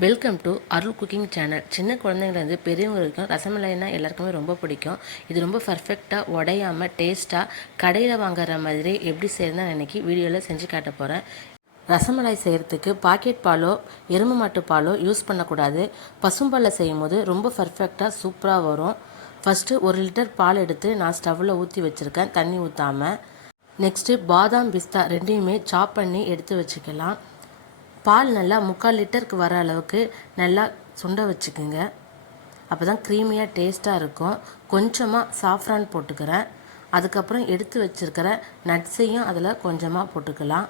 Welcome to Arul cooking channel. சின்ன குழந்தைங்கலேருந்து பெரியவங்க வரைக்கும் ரசமலாய்னா எல்லாருக்குமே ரொம்ப பிடிக்கும். இது ரொம்ப பர்ஃபெக்டாக உடையாமல் டேஸ்ட்டாக கடையில் வாங்குற மாதிரி எப்படி செய்யணும்னு நான் இன்றைக்கி வீடியோவில் செஞ்சு காட்ட போகிறேன். ரசமலாய் செய்கிறதுக்கு பாக்கெட் பாலோ எருமை மாட்டு பாலோ யூஸ் பண்ணக்கூடாது. பசும்பாலில் செய்யும் போது ரொம்ப பர்ஃபெக்டாக சூப்பராக வரும். ஃபஸ்ட்டு 1 லிட்டர் பால் எடுத்து நான் ஸ்டவ்வில் ஊற்றி வச்சுருக்கேன், தண்ணி ஊற்றாமல். நெக்ஸ்ட்டு பாதாம் பிஸ்தா ரெண்டையுமே சாப் பண்ணி எடுத்து வச்சுக்கலாம். பால் நல்லா 3/4 லிட்டருக்கு வர அளவுக்கு நல்லா சுண்ட வச்சுக்கோங்க. அப்போ தான் க்ரீமியாக டேஸ்ட்டாக இருக்கும். கொஞ்சமாக சாஃப்ரான் போட்டுக்கிறேன். அதுக்கப்புறம் எடுத்து வச்சுருக்கிற நட்ஸையும் அதில் கொஞ்சமாக போட்டுக்கலாம்.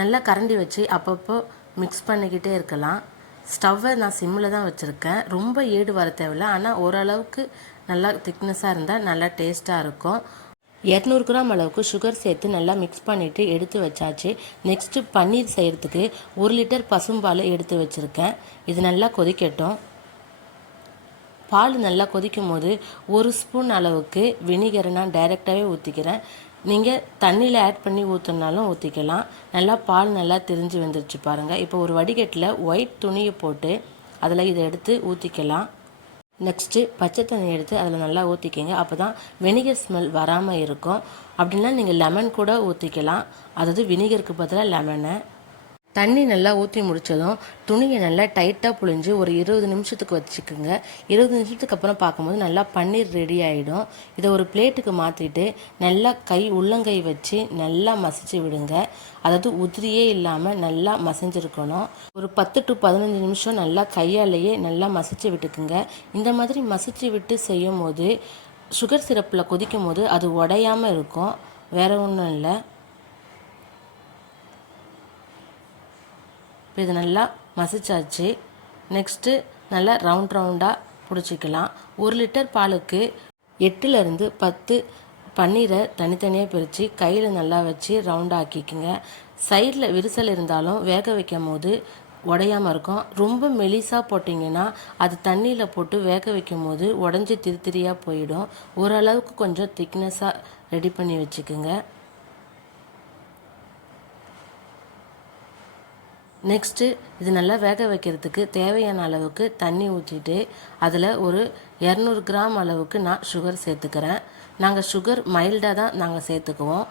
நல்லா கரண்டி வச்சு அப்பப்போ மிக்ஸ் பண்ணிக்கிட்டே இருக்கலாம். ஸ்டவ்வை நான் சிம்மில் தான் வச்சுருக்கேன். ரொம்ப ஏடு வர தேவையில்லை, ஆனால் ஓரளவுக்கு நல்லா திக்னஸாக இருந்தால் நல்லா டேஸ்ட்டாக இருக்கும். 200 கிராம் அளவுக்கு சுகர் சேர்த்து நல்லா மிக்ஸ் பண்ணிவிட்டு எடுத்து வச்சாச்சு. நெக்ஸ்ட்டு பன்னீர் செய்கிறதுக்கு 1 லிட்டர் பசும்பால் எடுத்து வச்சுருக்கேன். இது நல்லா கொதிக்கட்டும். பால் நல்லா கொதிக்கும் போது 1 ஸ்பூன் அளவுக்கு வினிகரை நான் டைரெக்டாகவே ஊற்றிக்கிறேன். நீங்கள் தண்ணியில் ஆட் பண்ணி ஊற்றினாலும் ஊற்றிக்கலாம். நல்லா பால் நல்லா திரிஞ்சு வந்துருச்சு பாருங்கள். இப்போ ஒரு வடிகட்டில் ஒயிட் துணியை போட்டு அதில் இதை எடுத்து ஊற்றிக்கலாம். நெக்ஸ்ட்டு பச்சை தண்ணி எடுத்து அதில் நல்லா ஊற்றிக்கிங்க. அப்போ தான் வினிகர் ஸ்மெல் வராமல் இருக்கும். அப்படின்னா நீங்கள் லெமன் கூட ஊற்றிக்கலாம், அதாவது வினிகருக்கு பதிலாக லெமனை. தண்ணி நல்லா ஊற்றி முடித்ததும் துணியை நல்லா டைட்டாக புழிஞ்சு ஒரு 20 நிமிஷத்துக்கு வச்சுக்கோங்க. 20 நிமிஷத்துக்கு அப்புறம் பார்க்கும்போது நல்லா பன்னீர் ரெடி ஆகிடும். இதை ஒரு பிளேட்டுக்கு மாற்றிட்டு நல்லா உள்ளங்கை வச்சு நல்லா மசிச்சு விடுங்க. அதாவது உதிரியே இல்லாமல் நல்லா மசிஞ்சிருக்கணும். ஒரு 10 to 15 நிமிஷம் நல்லா கையாலேயே நல்லா மசிச்சு விட்டுக்குங்க. இந்த மாதிரி மசிச்சு விட்டு செய்யும் போது சுகர் சிரப்பில் கொதிக்கும் போது அது உடையாமல் இருக்கும், வேறு ஒன்றும் இல்லை. இப்போ இது நல்லா மசிச்சாச்சு. நெக்ஸ்ட்டு நல்லா ரவுண்டாக பிடிச்சிக்கலாம். 1 லிட்டர் பாலுக்கு 8லேருந்து 10 பன்னீரை தனித்தனியாக பிரித்து கையில் நல்லா வச்சு ரவுண்டாக்கிக்குங்க. சைடில் விரிசல் இருந்தாலும் வேக வைக்கும் போது உடையாமல் இருக்கும். ரொம்ப மெலிசாக போட்டிங்கன்னா அது தண்ணியில் போட்டு வேக வைக்கும் போது உடஞ்சி திரியாக போயிடும். ஓரளவுக்கு கொஞ்சம் திக்னஸாக ரெடி பண்ணி வச்சுக்கோங்க. நெக்ஸ்ட்டு இது நல்லா வேக வைக்கிறதுக்கு தேவையான அளவுக்கு தண்ணி ஊற்றிட்டு அதில் ஒரு 200 கிராம் அளவுக்கு நான் சுகர் சேர்த்துக்கிறேன். நாங்கள் சுகர் மைல்டாக தான் நாங்கள் சேர்த்துக்குவோம்.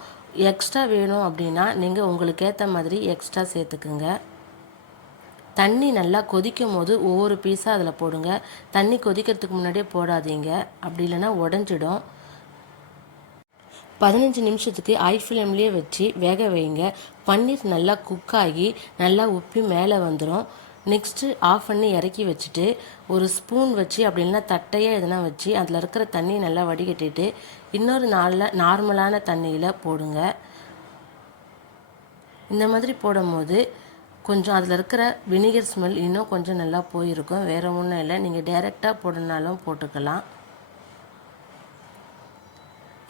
எக்ஸ்ட்ரா வேணும் அப்படின்னா நீங்கள் உங்களுக்கு ஏற்ற மாதிரி எக்ஸ்ட்ரா சேர்த்துக்குங்க. தண்ணி நல்லா கொதிக்கும் போது ஒவ்வொரு பீஸாக அதில் போடுங்க. தண்ணி கொதிக்கிறதுக்கு முன்னாடியே போடாதீங்க, அப்படி இல்லைன்னா உடஞ்சிடும். 15 நிமிஷத்துக்கு ஹை ஃப்ளேம்லேயே வச்சு வேக வைங்க. பன்னீர் நல்லா குக் ஆகி நல்லா உப்பி மேலே வந்துடும். நெக்ஸ்ட்டு ஆஃப் பண்ணி இறக்கி வச்சுட்டு ஒரு ஸ்பூன் வச்சு அப்படி இல்லைன்னா தட்டையாக எதுனா வச்சு அதில் இருக்கிற தண்ணியை நல்லா வடிகட்டிட்டு இன்னொரு நார்மலான தண்ணியில் போடுங்க. இந்த மாதிரி போடும்போது கொஞ்சம் அதில் இருக்கிற வினிகர் ஸ்மெல் இன்னும் கொஞ்சம் நல்லா போயிருக்கும், வேறு ஒன்றும் இல்லை. நீங்கள் டைரெக்டாக போடனாலும் போட்டுக்கலாம்.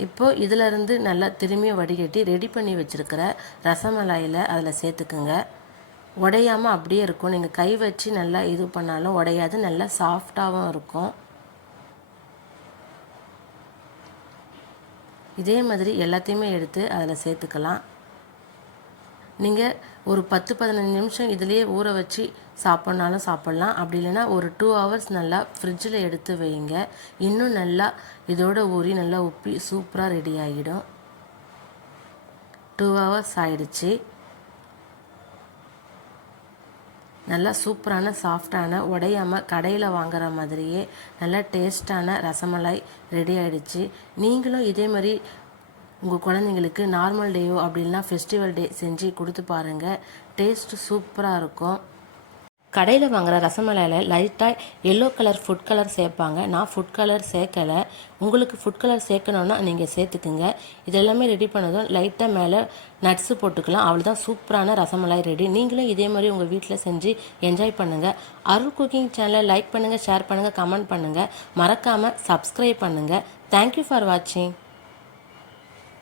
இப்போது இதிலருந்து நல்லா திரும்பி வடிகட்டி ரெடி பண்ணி வச்சுருக்கிற ரசமலாயில் அதில் சேர்த்துக்குங்க. உடையாமல் அப்படியே இருக்கும். நீங்கள் கை வச்சு நல்லா இது பண்ணாலும் உடையாது, நல்லா சாஃப்டாகவும் இருக்கும். இதே மாதிரி எல்லாத்தையுமே எடுத்து அதில் சேர்த்துக்கலாம். நீங்கள் ஒரு 10-15 நிமிஷம் இதிலேயே ஊற வச்சு சாப்பிட்னாலும் சாப்பிட்லாம். அப்படி இல்லைன்னா ஒரு 2 ஹவர்ஸ் நல்லா ஃப்ரிட்ஜில் எடுத்து வைங்க. இன்னும் நல்லா இதோட ஊறி நல்லா உப்பி சூப்பராக ரெடி ஆகிடும். 2 ஹவர்ஸ் ஆகிடுச்சு. நல்லா சூப்பரான சாஃப்டான உடையாமல் கடையில் வாங்குற மாதிரியே நல்லா டேஸ்டான ரசமலாய் ரெடி ஆகிடுச்சு. நீங்களும் இதே மாதிரி உங்கள் குழந்தைங்களுக்கு நார்மல் டேயோ அப்படின்னா ஃபெஸ்டிவல் டே செஞ்சு கொடுத்து பாருங்கள். டேஸ்ட்டு சூப்பராக இருக்கும். கடையில் வாங்குகிற ரசமலாயில் லைட்டாக எல்லோ கலர் ஃபுட் கலர் சேர்ப்பாங்க. நான் ஃபுட் கலர் சேர்க்கலை. உங்களுக்கு ஃபுட் கலர் சேர்க்கணுன்னா நீங்கள் சேர்த்துக்குங்க. இதெல்லாமே ரெடி பண்ணதும் லைட்டாக மேலே நட்ஸு போட்டுக்கலாம். அவ்வளோதான், சூப்பரான ரசமலாய் ரெடி. நீங்களும் இதே மாதிரி உங்கள் வீட்டில் செஞ்சு என்ஜாய் பண்ணுங்கள். அருள் குக்கிங் சேனலை லைக் பண்ணுங்கள், ஷேர் பண்ணுங்கள், கமெண்ட் பண்ணுங்கள். மறக்காமல் சப்ஸ்கிரைப் பண்ணுங்கள். தேங்க்யூ ஃபார் வாட்சிங்.